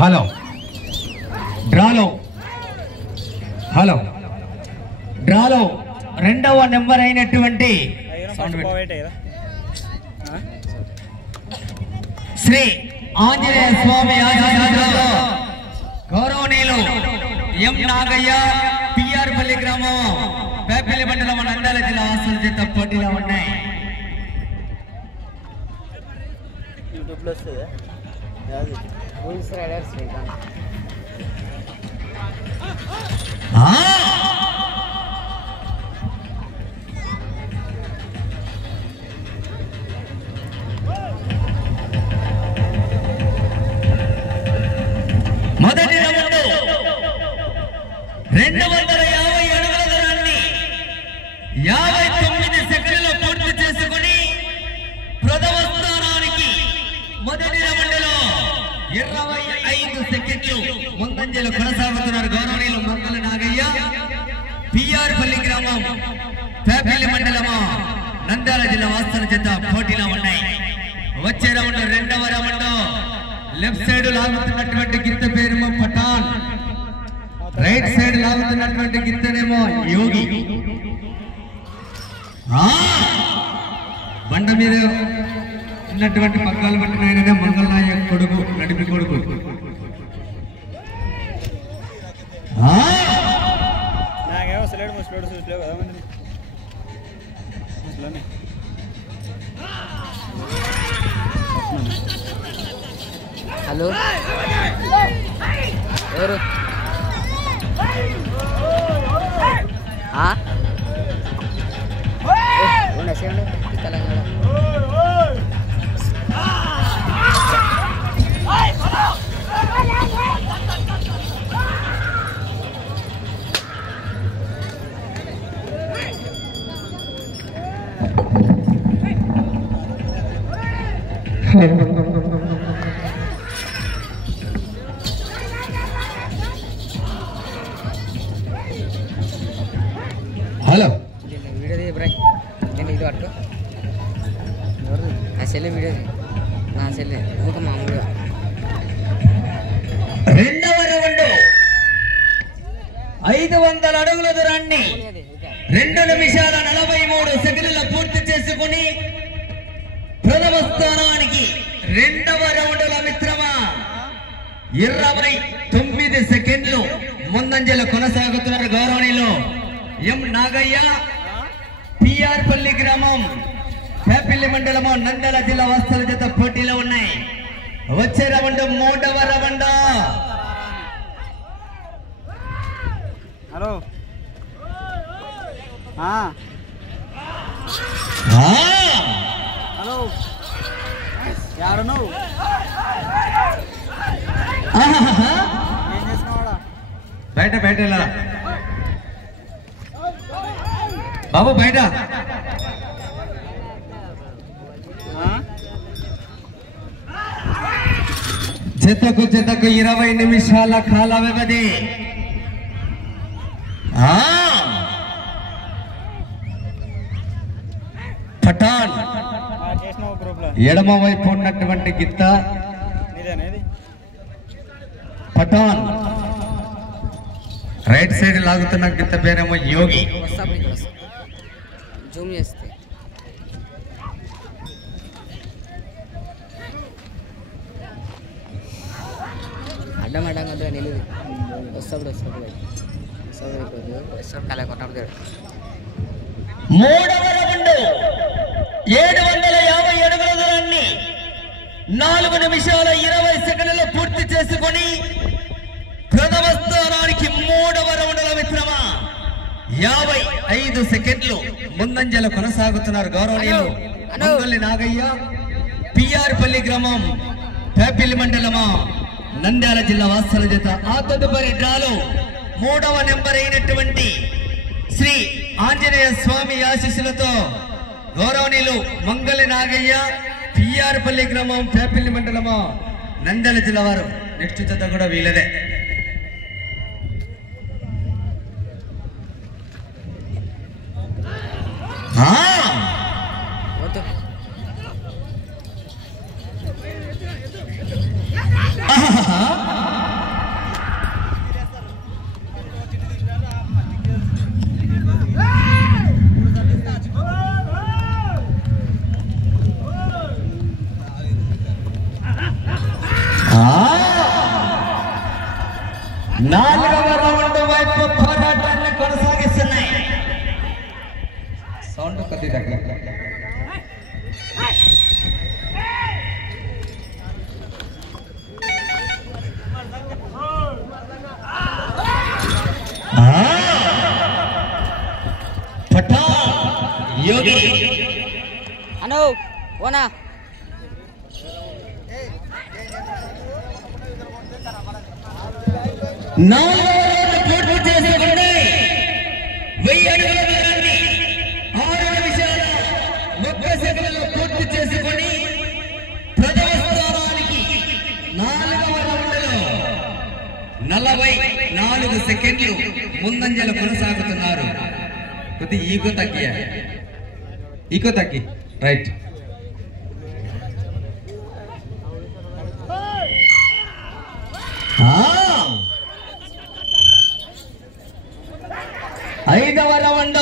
Hello డ్రాలో రెండవ number అయినటువంటి శ్రీ ఆంజనేయ స్వామి ఆశీస్సులతో గౌరవనీయులు ఎం నాగయ్య పిఆర్ పల్లి గ్రామం పేపల్లి మండలం నంద్యాల జిల్లా వాసుల చేత పోటీలో ఉన్నాయి. మొదటి రౌండ్ 250 అడుగుల దూరాన్ని 59 సెకండ్లలో పూర్తి చేసుకుని ప్రథమ స్థానానికి మొదటి రౌండ్లో 25 సెకండ్లు ముందంజలో కొనసాగుతున్నారు గౌరవనీయులు మంగళ నాగయ్య పిఆర్ పల్లి గ్రామం పేపల్లి మండలము నంద్యాల జిల్లా వాస్తవ చేత పోటీలో ఉన్నాయి. వచ్చే రౌండ్ రెండవ రౌండ్ లెఫ్ట్ సైడ్ లాగుతున్నటువంటి గిత్త పేరేమో పఠాన్, రైట్ సైడ్ లాగుతున్నటువంటి గిత్తనేమో యోగి. బండ మీద ఉన్నటువంటి పగ్గాలు పట్టిన ఆయననే మంగళ నాయక్ కొడుకు, నడిపి కొడుకు. హలో ఎవరు తెలంగాణ హలో వీడియో బ్రై నేను ఇది పట్టు నా సెల్ వీడియో నా సెల్ ఒక మామూలుగా రెండవ రౌండ్ 500 అడుగుల దూరాన్ని 2 నిమిషాల 43 సెకండ్లలో పూర్తి చేసుకుని ప్రథమ స్థానానికి రెండవ రౌండ్ల మిత్రమా 29 సెకండ్లు ముందంజలో కొనసాగుతున్నారు గౌరవనీయులు ఎం నాగయ్య పిఆర్ పల్లి గ్రామం పేపల్లి మండలము నంద్యాల జిల్లా వాస్తవ చేత పోటీలో ఉన్నాయి. వచ్చే రౌండ్ మూడవ రౌండ్. హలో హలో ఎవరు నువ్వు ఏం చేసినావాడా? బయట వెళ్ళాలా బాబు, బయట జతకు 20 నిమిషాల కాల వ్యవధి. పఠాన్ ఎడమ వైపు ఉన్నటువంటి గిత్త పఠాన్, రైట్ సైడ్ లాగుతున్న గిత్త పేరేమో యోగి. జూమ్ చేస్తే అడ్డం కొద్దిగా నిలువు వస్తాడు కళ కొట్టాడు. మూడవ రౌండ్ 750 అడుగుల దూరాన్ని 4 నిమిషాల 20 సెకండ్లలో పూర్తి చేసుకొని ప్రథమ స్థానానికి మూడవ రౌండ్ల మిత్రమా 55 సెకండ్లు ముందంజలో కొనసాగుతున్నారు గౌరవనీయులు మంగళ నాగయ్య పిఆర్ పల్లి గ్రామం పేపల్లి మండలమా నంద్యాల జిల్లా వాస్తవ చేత. ఆ తదుపరి డ్రాలో 3వ నెంబర్ అయినటువంటి శ్రీ ఆంజనేయ స్వామి ఆశీస్సులతో గౌరవనీయులు మంగళ నాగయ్య పిఆర్ పల్లి గ్రామం పేపల్లి మండలమా నంద్యాల జిల్లా వారు. నెక్స్ట్ జత కూడా వీలదే. కత్తి దగ్గర పటా యోగి అను ఓనా పూర్తి చేసుకోండి 1000 అడుగుల దూరాన్ని 6 నిమిషాల 30 సెకన్లలో పూర్తి చేసుకొని ప్రథమ స్థానానికి 4వ రౌండ్లో 44 సెకండ్లు ముందంజలో కొనసాగుతున్నారు. కొద్ది ఈగో తగ్గి రైట్. ఐదవ రౌండ్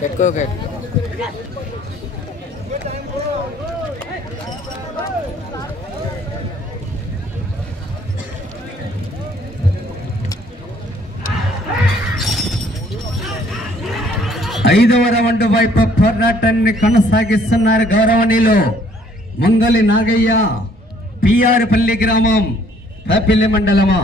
పెట్టుకోకే 5వ రౌండ్ వైపు పోరాటాన్ని కొనసాగిస్తున్నారు గౌరవనీయులు మంగళి నాగయ్య, పిఆర్ పల్లి గ్రామం, పేపిల్లి మండలమా.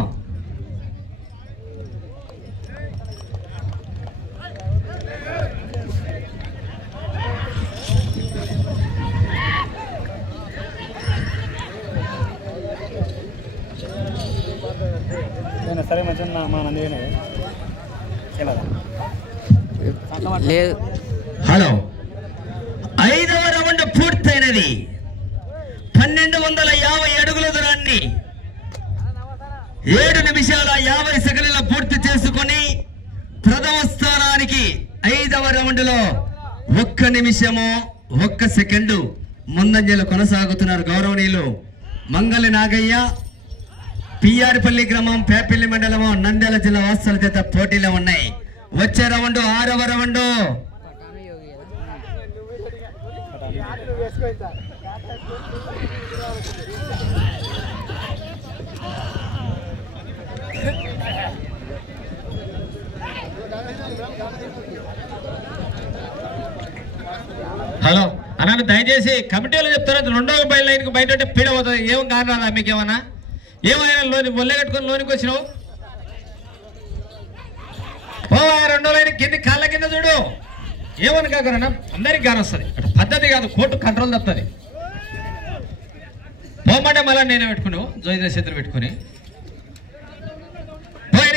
సరే మంచి మా నందిగానే లేదు. హలో, 5వ రౌండ్ పూర్తయినది. 1250 అడుగుల దూరాన్ని 7 నిమిషాల 50 సెకండ్ల పూర్తి చేసుకొని ప్రథమ స్థానానికి 5వ రౌండ్లో 1 నిమిషము 1 సెకండు ముందంజలో కొనసాగుతున్నారు గౌరవనీయులు మంగళి నాగయ్య, పిఆర్ పల్లి గ్రామం, పేపిల్లి మండలము, నంద్యాల జిల్లా వాస్తవాల చేత పోటీలో ఉన్నాయి. వచ్చే రౌండ్ 6వ రౌండ్. హలో అన్న, దయచేసి కమిటీలో చెప్తారా, 2వ బయలు లైన్కి బయట పీడ అవుతుంది. ఏం కారణాలా మీకేమన్నా? ఏమైనా లోని ఒళ్ళే కట్టుకొని లోనికి వచ్చినావు? ఓ 2వ లైన్ కింది కాళ్ళ కింద చూడు. ఏమని కాకరన్నా, అందరికి గాని వస్తుంది. పద్ధతి కాదు, కోర్టు కంట్రోల్ తప్పుతుంది. పోమంటే మళ్ళీ నేనే పెట్టుకున్నావు జోయిద చేతులు పెట్టుకుని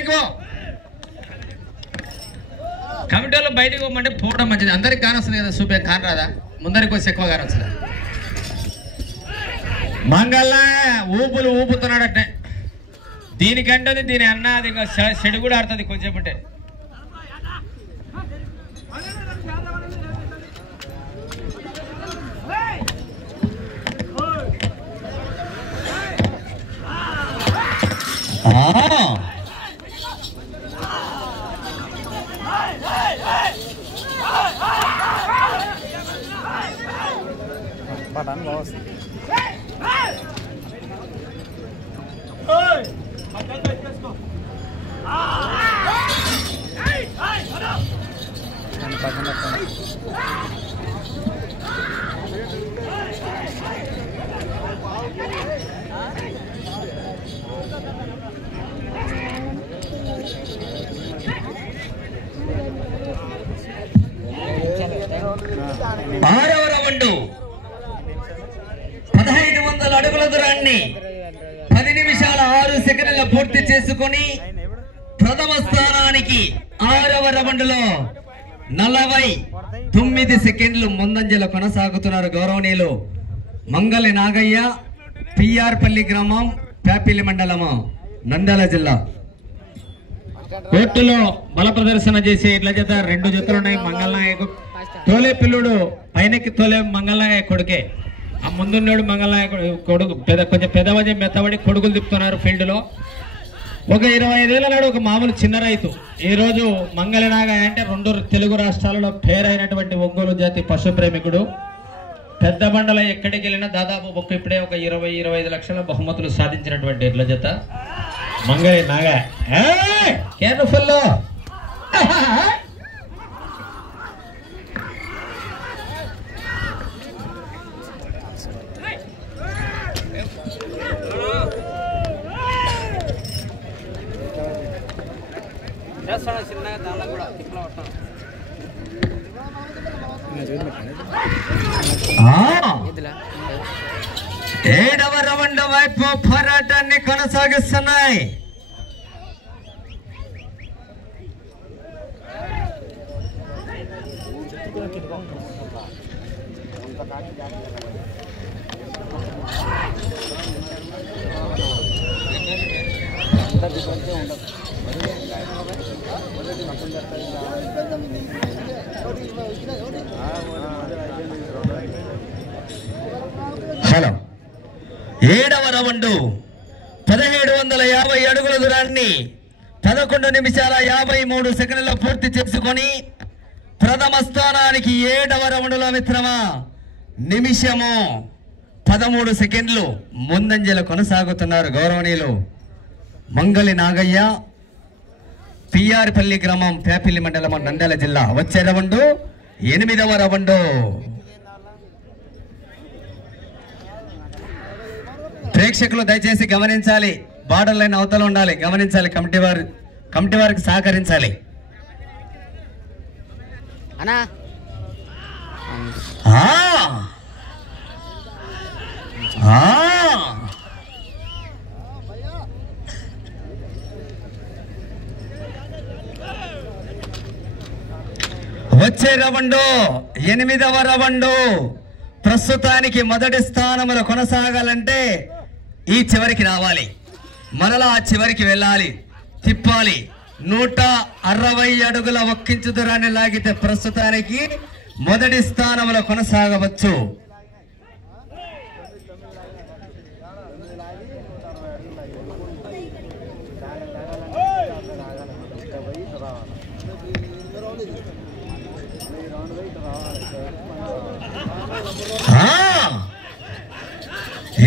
పో. కమిటీలో బయటకు పోమంటే పోవడం మంచిది. అందరికి కాని వస్తుంది కదా, చూపే కాని రాదా? ముందరికి వచ్చి ఎక్కువ కాని వస్తుంది. మంగళ ఊపులు ఊపుతున్నాడటే. దీనికంటే దీని అన్న అది చెడు కూడా ఆడుతుంది కొంచెంటే. పటాన్ బాస్ ఆరవ రౌండ్ 1500 అడుగుల దూరాన్ని 10 నిమిషాల 6 సెకండ్ల పూర్తి చేసుకుని ప్రథమ స్థానానికి 6వ రౌండ్లో 49 సెకండ్లు ముందంజలో కొనసాగుతున్నారు గౌరవనీయులు మంగళి నాగయ్య, పిఆర్ పల్లి గ్రామం, పేపిల్లి మండలము, నంద్యాల జిల్లా. కోర్టులో బల ప్రదర్శన చేసే ఇట్ల చేత 2 జతలు ఉన్నాయి. మంగళ నాయకు తోలే పిల్లుడు పైనకి తోలే మంగళనాయ కొడుకే. ఆ ముందున్నాడు మంగళనాయ కొడుకు కొంచెం పెద్దవజ మెత్తబడి కొడుకులు తిప్పుతున్నారు ఫీల్డ్ లో. ఒక 25 ఏళ్ల నాడు ఒక మామూలు చిన్న రైతు ఈ రోజు మంగళనాగ అంటే 2 తెలుగు రాష్ట్రాలలో పేరైనటువంటి ఒంగోలు జాతి పశు ప్రేమికుడు. పెద్ద బండల ఎక్కడికి వెళ్ళినా దాదాపు ఇప్పుడే ఒక 20-25 లక్షల బహుమతులు సాధించినటువంటి ఎడ్ల జత మంగళి నాగ. కేర్ఫుల్ చిన్నగా దానిలో కూడా తిప్పలు పడతాను. 7వ రౌండ్ వైపు పోరాటాన్ని కొనసాగిస్తున్నాయి. హలో 7వ రౌండ్ 1750 అడుగుల దూరాన్ని 11 నిమిషాల 53 సెకండ్లలో పూర్తి చేసుకొని ప్రథమ స్థానానికి 7వ రౌండ్లో మిత్రమా నిమిషము 13 సెకండ్లు ముందంజలు కొనసాగుతున్నారు గౌరవనీయులు మంగళి నాగయ్య, పిఆర్పల్లి గ్రామం, పేపల్లి మండలం, నంద్యాల జిల్లా. వచ్చే రౌండ్ 8వ రౌండ్. ప్రేక్షకులు దయచేసి గమనించాలి, బార్డర్ లైన్ అవతల ఉండాలి, గమనించాలి. కమిటీ వారికి సహకరించాలి. అన్నా వచ్చే రౌండ్ 8వ రౌండ్. ప్రస్తుతానికి మొదటి స్థానంలో కొనసాగాలంటే ఈ చివరికి రావాలి, మరలా ఆ చివరికి వెళ్ళాలి, తిప్పాలి. 160 అడుగుల ఒక్కించు దూరాన్ని లాగితే ప్రస్తుతానికి మొదటి స్థానంలో కొనసాగవచ్చు.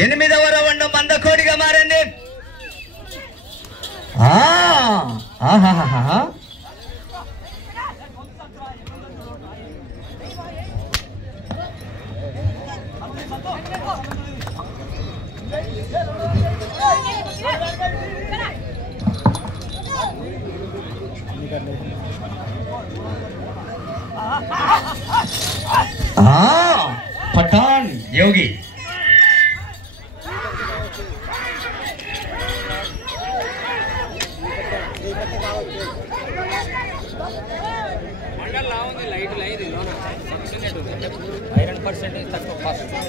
ఎనిమిదవ రౌండ్ మందకోడిగా మారింది. పఠాన్ యోగి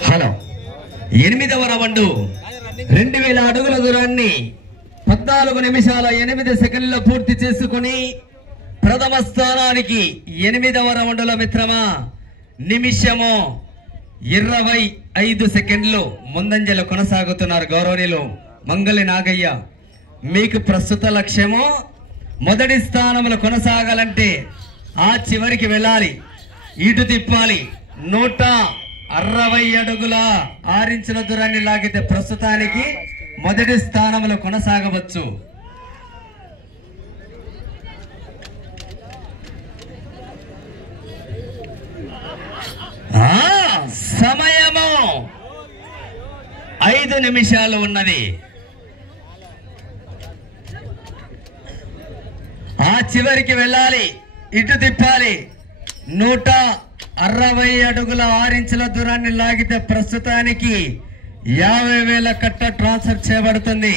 హలో 8వ రౌండ్ 2000 అడుగుల దూరాన్ని 14 నిమిషాల 8 సెకండ్లలో పూర్తి చేసుకుని ప్రథమ స్థానానికి 8వ రౌండ్లో మిత్రమా నిమిషము 25 సెకండ్లు ముందంజలో కొనసాగుతున్నారు గౌరవనీయులు మంగళి నాగయ్య. మీకు ప్రస్తుత లక్ష్యము మొదటి స్థానంలో కొనసాగాలంటే ఆ చివరికి వెళ్ళాలి, ఇటు తిప్పాలి. 160 అడుగుల 6 ఇంచుల దూరాన్ని లాగితే ప్రస్తుతానికి మొదటి స్థానంలో కొనసాగవచ్చు. సమయము 5 నిమిషాలు ఉన్నది. ఆ చివరికి వెళ్ళాలి, ఇటు తిప్పాలి. 160 అడుగుల 6 ఇంచుల దూరాన్ని లాగితే ప్రస్తుతానికి 50,000 కట్ట ట్రాన్స్ఫర్ చేయబడుతుంది.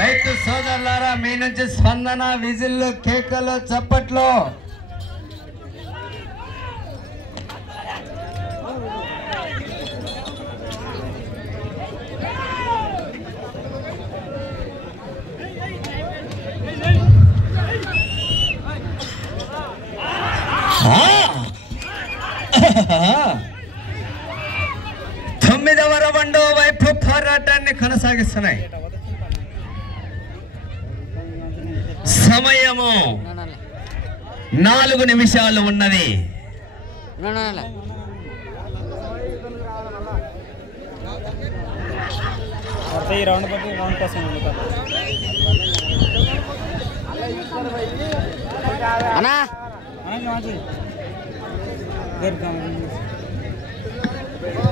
రైతు సోదరులారా, మీ నుంచి స్పందన, విజిల్లు, కేకలు, చప్పట్లు. తొమ్మిదవ రౌండ్ వైపు పోరాటాన్ని కొనసాగిస్తున్నాయి. సమయము 4 నిమిషాలు ఉన్నది.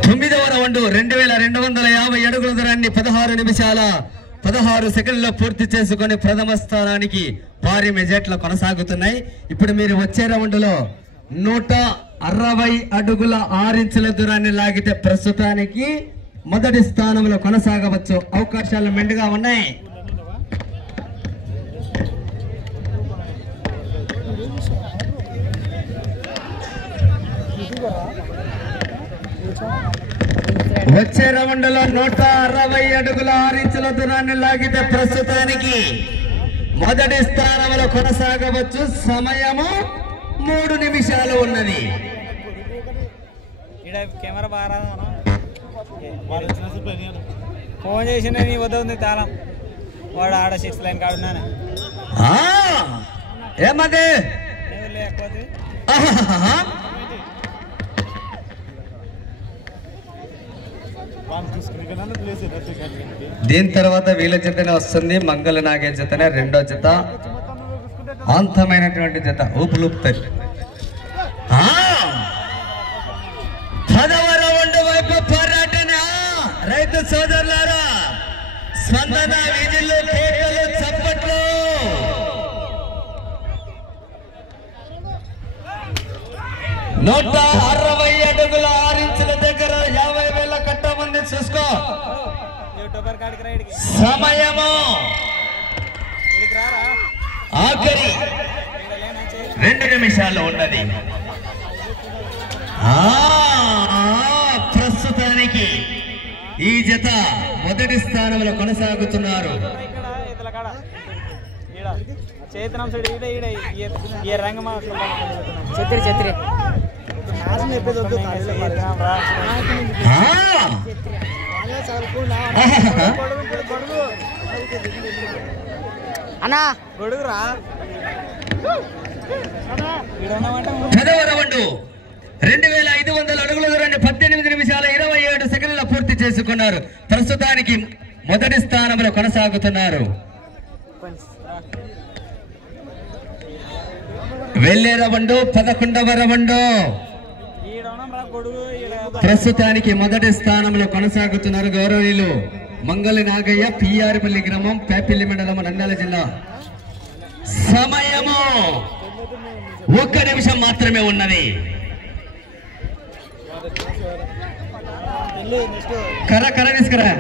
తొమ్మిదవ రౌండ్ 2250 అడుగుల దూరాన్ని 16 నిమిషాల 16 సెకండ్లో పూర్తి చేసుకొని ప్రథమ స్థానానికి భారీ మెజార్టీలు కొనసాగుతున్నాయి. ఇప్పుడు మీరు వచ్చే రౌండ్ లో 160 అడుగుల 6 ఇంచుల దూరాన్ని లాగితే ప్రస్తుతానికి మొదటి స్థానంలో కొనసాగవచ్చు. అవకాశాలు మెండుగా ఉన్నాయి. వచ్చే రౌండ్ లో 160 అడుగుల 6 ఇంచుల దూరాన్ని లాగితే ప్రస్తుతానికి మొదటి స్థానంలో కొనసాగవచ్చు. సమయము 3 నిమిషాలు ఉన్నది. కెమెరా బాగా ఫోన్ చేసిన నీ వద్ద ఉంది తాళం. వాడు ఆడ 6 లైన్ కాడున్నాను. ఏమది లేకపోతే దీని తర్వాత వీళ్ళ జతనే వస్తుంది. మంగళ నాగే జతనే రెండో జత. అంతమైనటువంటి జత ఊపులుపుతాయి. 10వ రౌండ్ వైపు పోరాటన రైతు సోదరులారా, స్పందన వీధుల్లో కేకలు చప్పట్లు. 160 అడుగుల 6 ఇంచుల దగ్గర 50,000 కట్ట మంది చూసుకో. సమయము ఆఖరి 2 నిమిషాలు ఉన్నది. ప్రస్తుతానికి ఈ జత మొదటి స్థానంలో కొనసాగుతున్నారు. అన్నా గొడుగురా 10వ రౌండ్ 2500 అడుగుల దూరాన్ని 18 నిమిషాల 27 సెకండ్ల పూర్తి చేసుకున్నారు. ప్రస్తుతానికి మొదటి స్థానంలో కొనసాగుతున్నారు. వెళ్ళే రౌండ్ 11వ రౌండ్. ప్రస్తుతానికి మొదటి స్థానంలో కొనసాగుతున్నారు గౌరవనీయులు మంగళి నాగయ్య, పిఆర్పల్లి గ్రామం, పేపిల్లి మండలం, నంద్యాల జిల్లా. సమయము 1 నిమిషం మాత్రమే ఉన్నది. కర తీసుకురా.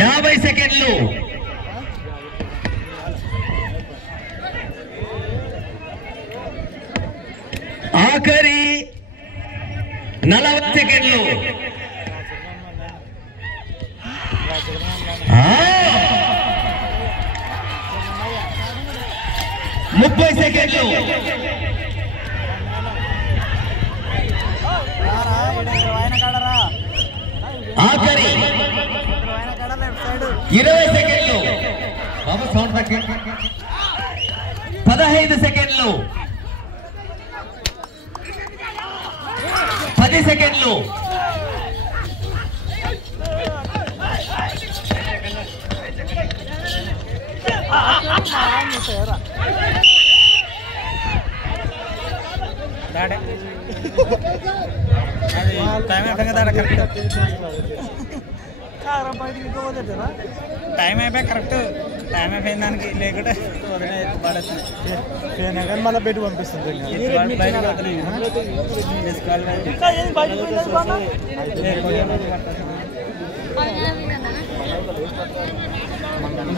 50 సెకండ్లు. ఆఖరి 40 సెకండ్లు. 30 సెకండ్లు. ఆఖరి 20 సెకండ్లు. 15 సెకండ్లు. 10 సెకండ్లు. టైం అయిపోయి కరెక్ట్ టైం అయిపోయిన దానికి లేకుంటే మళ్ళీ పెట్టి పంపిస్తుంది.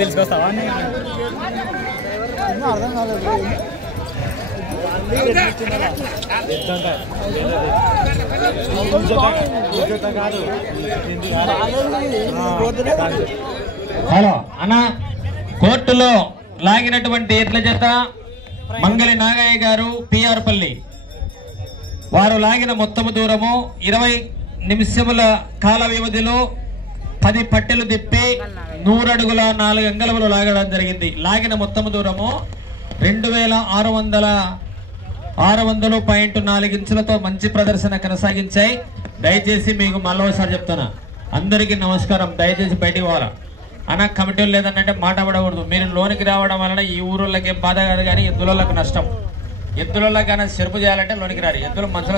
తెలుసుకొస్తావా అర్థం కాలేదు. హలో అన్న, కోర్టులో లాగినటువంటి ఎడ్ల జత మంగళి నాగయ్య గారు, పిఆర్పల్లి. వారు లాగిన మొత్తము దూరము 20 నిమిషముల కాల వ్యవధిలో 10 పట్టెలు తిప్పి 100 అడుగుల 4 అంగుళములు లాగడం జరిగింది. లాగిన మొత్తము దూరము 2600.4 ఇంచులతో మంచి ప్రదర్శన కొనసాగించాయి. దయచేసి మీకు మళ్ళీసారి చెప్తున్నా, అందరికీ నమస్కారం. దయచేసి బయటికి పోవాలా అన్న. కమిటీలు లేదన్నంటే మాట పడకూడదు. మీరు లోనికి రావడం వలన ఈ ఊరోళ్ళకి ఏం బాధ కాదు, కానీ ఎద్దులకు నష్టం. ఎద్దులకైనా చెరుపు చేయాలంటే లోనికి రారు. ఎద్దులు మంచి